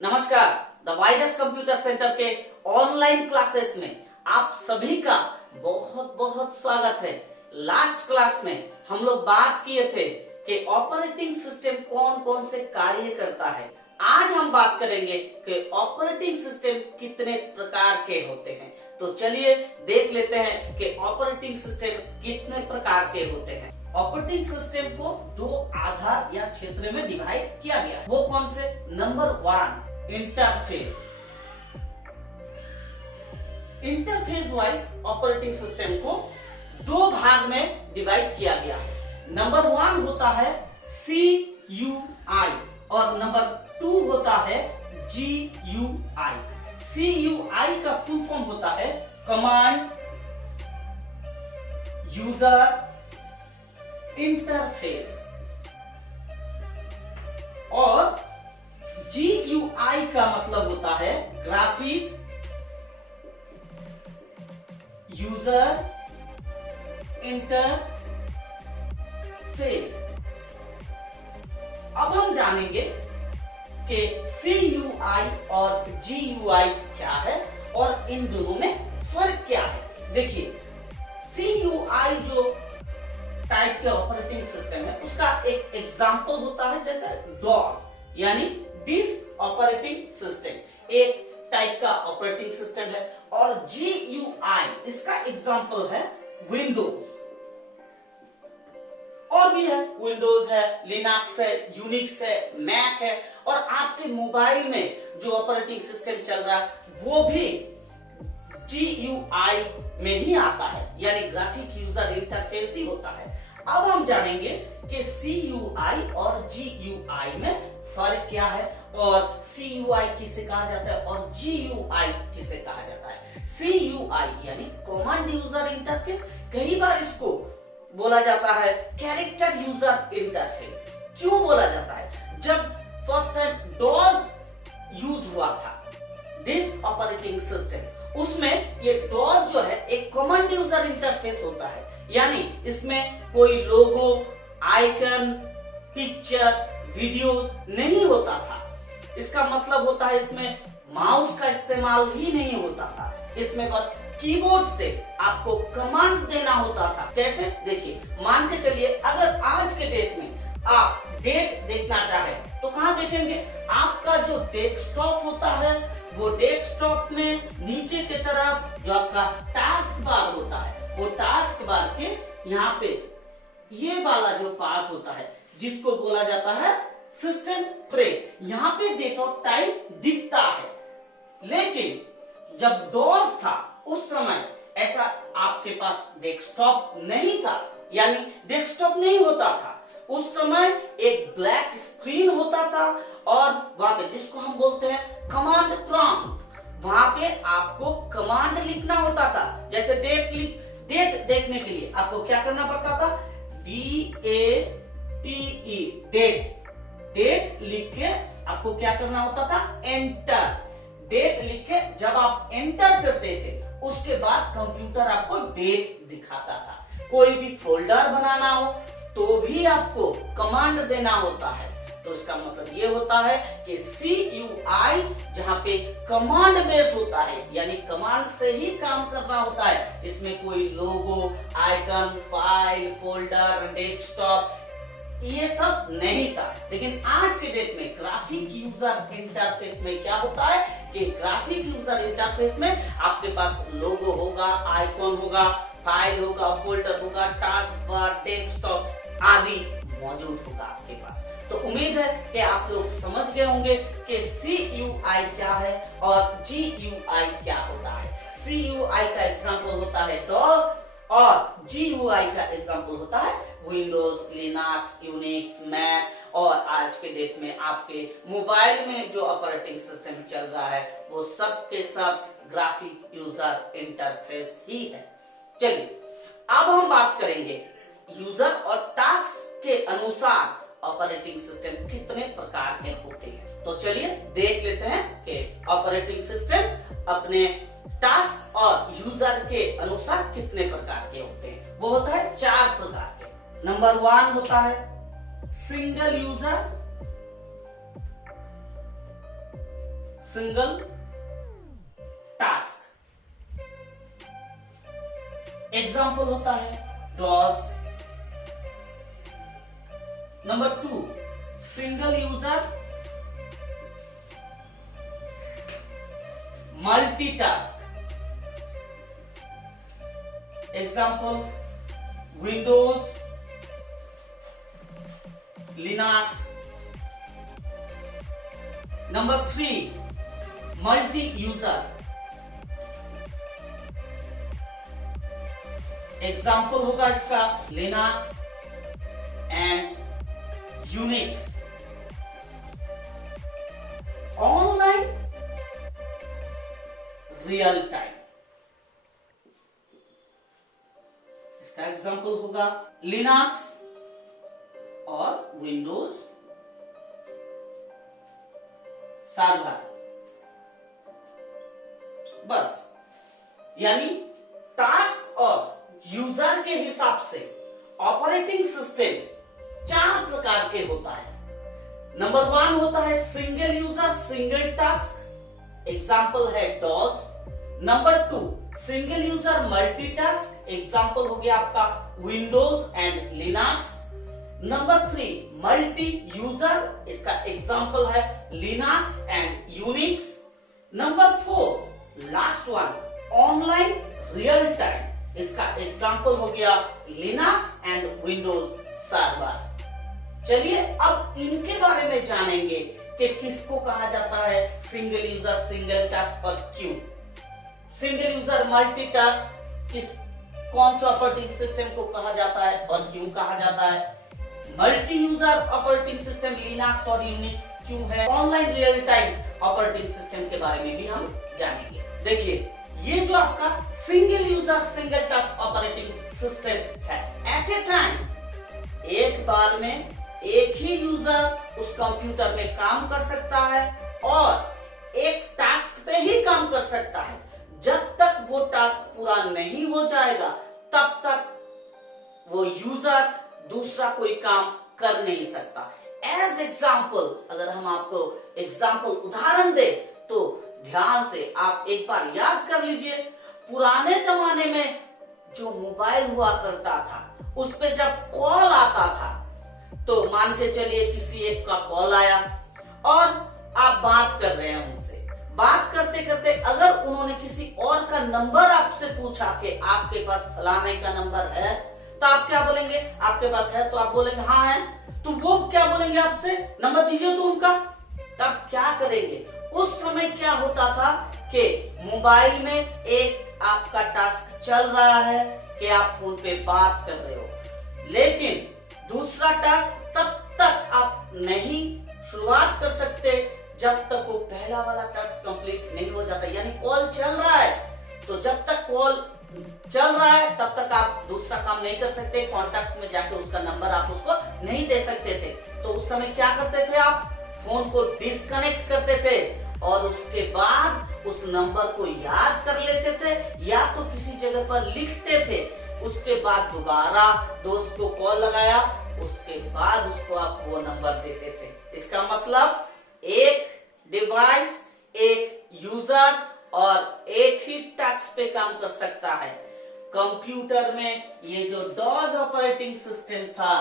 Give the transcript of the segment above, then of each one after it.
नमस्कार। The वाइडस computer centre के online classes में आप सभी का बहुत बहुत स्वागत है। लास्ट क्लास में हम लोग बात किए थे कि ऑपरेटिंग सिस्टम कौन कौन से कार्य करता है। आज हम बात करेंगे कि ऑपरेटिंग सिस्टम कितने प्रकार के होते हैं। तो चलिए देख लेते हैं कि ऑपरेटिंग सिस्टम कितने प्रकार के होते हैं। ऑपरेटिंग सिस्टम को दो आधार या क्षेत्र में डिवाइड किया गया है। वो कौन से? Number 1, interface. Interface wise operating system को दो भाग में डिवाइड किया गया है। नंबर 1 होता है CUI और नंबर 2 होता है GUI। CUI का फुल फॉर्म होता है कमांड यूजर इंटरफेस और GUI का मतलब होता है ग्राफिक यूजर इंटरफेस। अब हम जानेंगे कि CUI और GUI क्या है और इन दोनों में फर्क क्या है। देखिए, CUI जो टाइप के ऑपरेटिंग सिस्टम है उसका एक एग्जांपल होता है जैसे डॉस यानी डिस्क ऑपरेटिंग सिस्टम एक टाइप का ऑपरेटिंग सिस्टम है। और GUI इसका एग्जांपल है विंडोज। और भी है, विंडोज है, लिनक्स है, यूनिक्स है, मैक है और आपके मोबाइल में जो ऑपरेटिंग सिस्टम चल रहा है वो भी GUI में ही आता है यानी ग्राफिक यूजर इंटरफेस ही होता है। अब हम जानेंगे कि CUI और GUI में फर्क क्या है और CUI किसे कहा जाता है और GUI किसे कहा जाता है। CUI यानी कमांड यूजर इंटरफेस, कई बार इसको बोला जाता है कैरेक्टर यूजर इंटरफेस। क्यों बोला जाता है? जब फर्स्ट टाइम डॉस यूज हुआ था, डिस्क ऑपरेटिंग सिस्टम, उसमें ये डॉस जो है एक कमांड यूजर इंटरफेस होता है यानी इसमें कोई लोगो, आइकन, पिक्चर, वीडियोस नहीं होता था। इसका मतलब होता है इसमें माउस का इस्तेमाल ही नहीं होता था। इसमें बस कीबोर्ड से आपको कमांड देना होता था। कैसे? देखिए, मान के चलिए अगर आज के डेट में आप डेट देखना चाहें तो कहां देखेंगे? आपका जो डेस्कटॉप होता है वो डेस्कटॉप में नीचे की तरफ जो आपका टास्क बार होता है वो टास्क बार के यहाँ पे ये वाला जो पार्ट होता है जिसको बोला जाता है सिस्टम ट्रे, यहाँ पे डेट और टाइम दिखता है। लेकिन जब डॉस था उस समय ऐसा आपके पास डेस्कटॉप नहीं था यानी डेस्कटॉप नहीं होता था। उस समय एक ब्लैक स्क्रीन होता था और वहां पे जिसको हम बोलते हैं कमांड प्रॉम्प्ट, वहां पे आपको कमांड लिखना होता था। जैसे डेट देखने के लिए आपको क्या करना पड़ता था? DATE डेट लिख के आपको क्या करना होता था? एंटर। डेट लिख के जब आप एंटर करते थे उसके बाद कंप्यूटर आपको डेट दिखाता था। कोई भी फोल्डर बनाना हो तो भी आपको कमांड देना होता है। तो इसका मतलब ये होता है कि CUI जहां पे कमांड बेस होता है यानी कमांड से ही काम करना होता है, इसमें कोई लोगो, आइकन, फाइल, फोल्डर, डेस्कटॉप ये सब नहीं था। लेकिन आज के डेट में ग्राफिक यूजर इंटरफेस में क्या होता है कि ग्राफिक यूजर इंटरफेस में आपके पास लोगो होगा, आइकॉन होगा, फाइल होगा, फोल्डर होगा, टास्क बार, डेस्कटॉप आदि मौजूद होगा आपके पास। तो उम्मीद है कि आप लोग समझ गए होंगे कि CUI क्या है और GUI क्या होता है। CUI का एग्जांपल होता है डॉस और GUI का एग्जांपल होता है विंडोज, लिनक्स, यूनिक्स, मैक और आज के डेट में आपके मोबाइल में जो ऑपरेटिंग सिस्टम चल रहा है वो सब के सब ग्राफिक यूजर इंटरफेस ही है। चलिए अब हम बात करेंगे यूजर और टास्क के अनुसार ऑपरेटिंग सिस्टम कितने प्रकार के होते हैं। तो चलिए देख लेते हैं कि ऑपरेटिंग सिस्टम अपने टास्क और यूजर के अनुसार कितने प्रकार के होते हैं। वो होता है 4 प्रकार के। नंबर 1 होता है single user, single task. Example होता है DOS. Number 2 single user multitask. Example Windows, Linux. Number 3 multi user. Example होगा इसका Linux and Unix. Online real time, इसका एग्जाम्पल होगा लिनक्स और विंडोज सर्वर। बस, यानी टास्क और यूजर के हिसाब से ऑपरेटिंग सिस्टम 4 प्रकार के होता है। नंबर 1 होता है single user single task, example है DOS. Number 2 single user multitask, example हो गया आपका Windows and Linux. Number 3 multi user, इसका एग्जाम्पल है Linux and Unix. Number 4 last one online real time, इसका एग्जाम्पल हो गया लिनक्स एंड विंडोज सर्वर। चलिए अब इनके बारे में जानेंगे कि किसको कहा जाता है सिंगल यूजर सिंगल टास्क और क्यों। सिंगल यूजर मल्टीटास्क कौन सा ऑपरेटिंग सिस्टम को कहा जाता है और क्यों कहा जाता है। Multi user operating system Linux और यूनिक्स क्यों है। Online real time operating system के बारे में भी हम जानेंगे। देखिए, ये जो आपका single user single task operating system है, एट ए टाइम एक बार में एक ही यूजर उस कंप्यूटर में काम कर सकता है और एक टास्क पे ही काम कर सकता है। जब तक वो टास्क पूरा नहीं हो जाएगा तब तक वो यूजर दूसरा कोई काम कर नहीं सकता। एज एग्जाम्पल, अगर हम आपको एग्जाम्पल उदाहरण दे तो ध्यान से आप एक बार याद कर लीजिए। पुराने जमाने में जो मोबाइल हुआ करता था उस पे जब कॉल आता था तो मान के चलिए किसी एक का कॉल आया और आप बात कर रहे हैं उनसे। बात करते करते अगर उन्होंने किसी और का नंबर आपसे पूछा कि आपके पास फलाने का नंबर है, तो आप क्या बोलेंगे? आपके पास है, तो आप बोलेंगे हाँ है। तो वो क्या बोलेंगे आपसे? नंबर दीजिए तो उनका। तब क्या करेंगे? उस समय क्या होता था कि मोबाइल में एक आपका टास्क चल रहा है कि आप फोन पे बात कर रहे हो, लेकिन दूसरा टास्क तब तक आप नहीं शुरुआत कर सकते जब तक वो पहला वाला टास्क कंप्लीट नहीं हो जाता। यानी कॉल चल रहा है तो जब तक कॉल चल रहा है तब तक आप दूसरा काम नहीं कर सकते। कॉन्टैक्ट्स में जाके उसका नंबर आप उसको नहीं दे सकते थे। तो उस समय क्या करते थे? आप फोन को डिस्कनेक्ट करते थे और उसके बाद उस नंबर को याद कर लेते थे या तो किसी जगह पर लिखते थे। उसके बाद दोबारा दोस्त को कॉल लगाया, उसके बाद उसको आप वो नंबर देते थे। इसका मतलब एक डिवाइस, एक यूजर और एक ही टास्क पे काम कर सकता है। कंप्यूटर में ये जो डॉस ऑपरेटिंग सिस्टम था,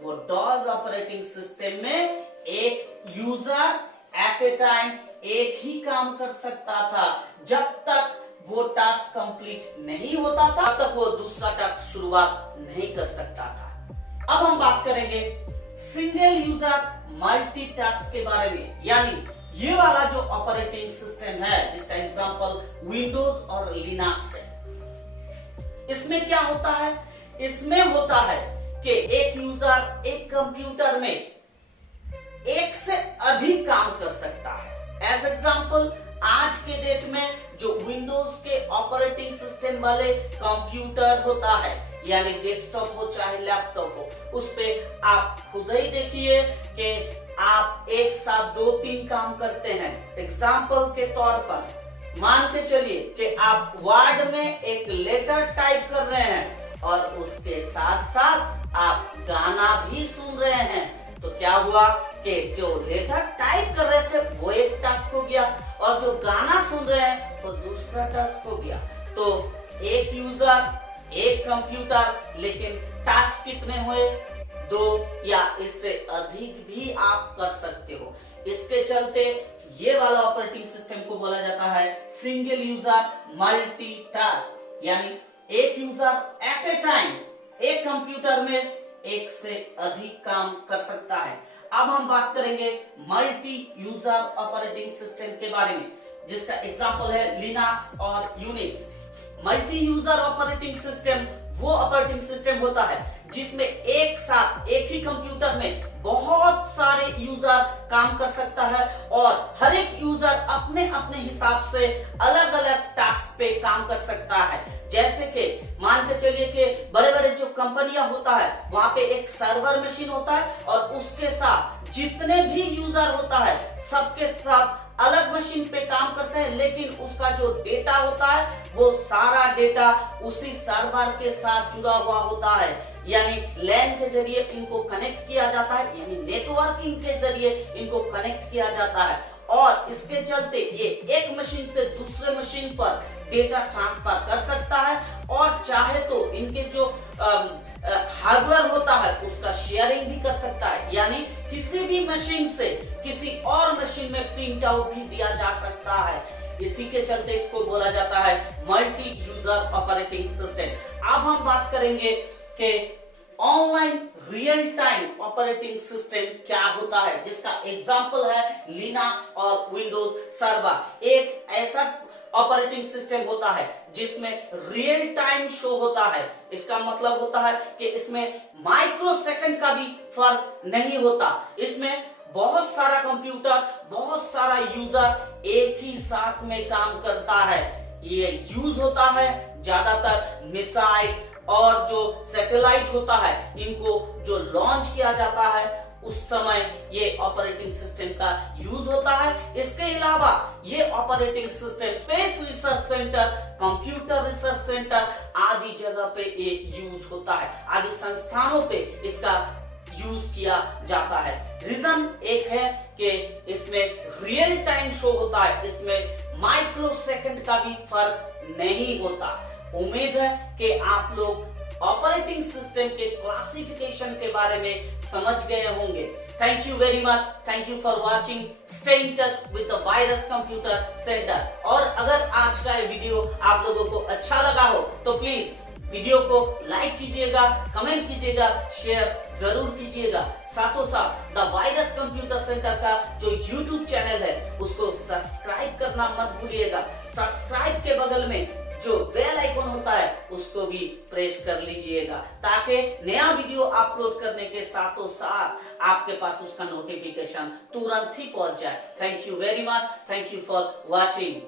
वो डॉस ऑपरेटिंग सिस्टम में एक यूजर एट ए टाइम एक ही काम कर सकता था। जब तक वो टास्क कंप्लीट नहीं होता था तब तक वो दूसरा टास्क शुरुआत नहीं कर सकता था। अब हम बात करेंगे सिंगल यूजर मल्टीटास्क के बारे में। यानी ये वाला जो ऑपरेटिंग सिस्टम है जिसका एग्जांपल विंडोज और लिनक्स है, इसमें क्या होता है? इसमें होता है कि एक यूजर एक कंप्यूटर में एक से अधिक काम कर सकता है। एज एग्जांपल, आज के डेट में जो विंडोज के ऑपरेटिंग सिस्टम वाले कंप्यूटर होता है, यानी डेस्कटॉप हो चाहे लैपटॉप हो, उस पे आप खुद ही देखिए कि आप एक साथ 2-3 काम करते हैं। एग्जाम्पल के तौर पर मान के चलिए कि आप वर्ड में एक लेटर टाइप कर रहे हैं और उसके साथ साथ आप गाना भी सुन रहे हैं। तो क्या हुआ कि जो लेटर टाइप कर रहे थे वो एक टास्क हो गया और जो गाना सुन रहे हैं वो दूसरा टास्क हो गया। तो एक यूजर, एक कंप्यूटर, लेकिन टास्क कितने हुए? 2 या इससे अधिक भी आप कर सकते हो। इसके चलते ये वाला ऑपरेटिंग सिस्टम को बोला जाता है सिंगल यूजर मल्टीटास्क, यानी एक यूजर एट ए टाइम एक कंप्यूटर में एक से अधिक काम कर सकता है। अब हम बात करेंगे मल्टी यूजर ऑपरेटिंग सिस्टम के बारे में, जिसका एग्जांपल है लिनक्स और Unix. Multi user operating system वो ऑपरेटिंग सिस्टम होता है जिसमें एक साथ एक ही कंप्यूटर में बहुत सारे यूजर काम कर सकता है और हर एक यूजर अपने अपने हिसाब से अलग अलग टास्क पे काम कर सकता है। जैसे कि मान के चलिए कि बड़े बड़े जो कंपनियां होता है वहां पे एक सर्वर मशीन होता है और उसके साथ जितने भी यूजर होता है सबके सब अलग मशीन पे काम करते हैं, लेकिन उसका जो डेटा होता है वो सारा डेटा उसी सर्वर के साथ जुड़ा हुआ होता है, यानी लैन के जरिए इनको कनेक्ट किया जाता है, यानी नेटवर्किंग के जरिए इनको कनेक्ट किया जाता है। और इसके चलते ये एक मशीन से दूसरे मशीन पर डेटा ट्रांसफर कर सकता है और चाहे तो इनके जो हार्डवेयर होता है उसका शेयरिंग भी कर सकता है, यानी किसी भी मशीन से किसी और मशीन में प्रिंट आउट भी दिया जा सकता है। इसी के चलते इसको बोला जाता है मल्टी यूजर ऑपरेटिंग सिस्टम। अब हम बात करेंगे कि online real time operating system क्या होता है, जिसका एग्जांपल है लिनक्स और विंडोज सर्वर। एक ऐसा ऑपरेटिंग सिस्टम होता है जिसमें रियल टाइम शो होता है। इसका मतलब होता है कि इसमें माइक्रो सेकंड का भी फर्क नहीं होता। इसमें बहुत सारा कंप्यूटर, बहुत सारा यूजर एक ही साथ में काम करता है। ये यूज होता है ज्यादातर मिसाइल और जो सैटेलाइट होता है इनको जो लॉन्च किया जाता है उस समय ये ऑपरेटिंग सिस्टम का यूज होता है। इसके अलावा ये operating system space research centre, computer research centre आदि जगह पे ये यूज होता है, आदि संस्थानों पे इसका यूज किया जाता है। रीजन एक है कि इसमें रियल टाइम शो होता है, इसमें माइक्रो सेकंड का भी फर्क नहीं होता। उम्मीद है कि आप लोग ऑपरेटिंग सिस्टम के क्लासिफिकेशन के बारे में समझ गए होंगे। Thank you very much, thank you for watching, stay in touch with the virus computer centre. और अगर आज का ये वीडियो आप लोगों को अच्छा लगा हो तो प्लीज वीडियो को लाइक कीजिएगा, कमेंट कीजिएगा, शेयर जरूर कीजिएगा। साथों साथ द वायरस कंप्यूटर सेंटर का जो यूट्यूब चैनल है उसको सब्सक्राइब करना मत भूलिएगा। सब्सक्राइब के बगल में जो बेल आइकन होता है उसको भी प्रेस कर लीजिएगा ताकि नया वीडियो अपलोड करने के साथों साथ आपके पास उसका नोटिफिकेशन तुरंत ही पहुंच जाए। Thank you very much, thank you for watching.